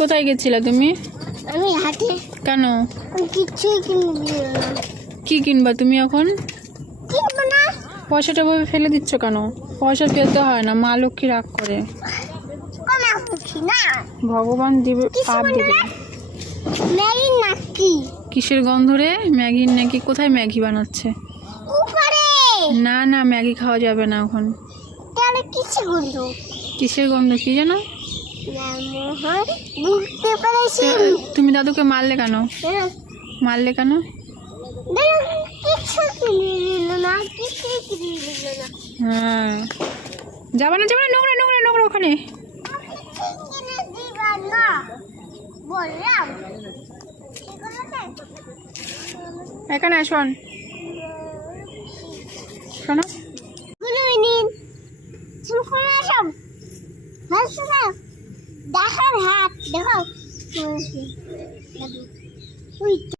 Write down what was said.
কোথায় গেছিলে তুমি? আমি হাটে কেন? আমি কিচ্ছুই কিনবি কি কিনবা তুমি এখন? কিনবো না। পয়সাটা ভাবে ফেলে দিচ্ছ কেন? পয়সা ফেলতে হয় না মা লক্ষ্মী রাগ করে। ভগবান দিবে পাপ দেবে। কিসের গন্ধ রে? ম্যাগির নাকি? কোথায় ম্যাগি বানাচ্ছে? না না ম্যাগি খাওয়া যাবে না এখন। গন্ধ? কিসের গন্ধ কি জানো বুঝতে পেরেছি তুমি দাদুকে মারলে কেন? মারলে কেন? হ্যাঁ। যাবে না যাবে না নোংরা নোংরা নোংরা ওখানে। এখানে শোন। শোনো। Good evening. শুনুন সব ভালো দেখার হাত দেখো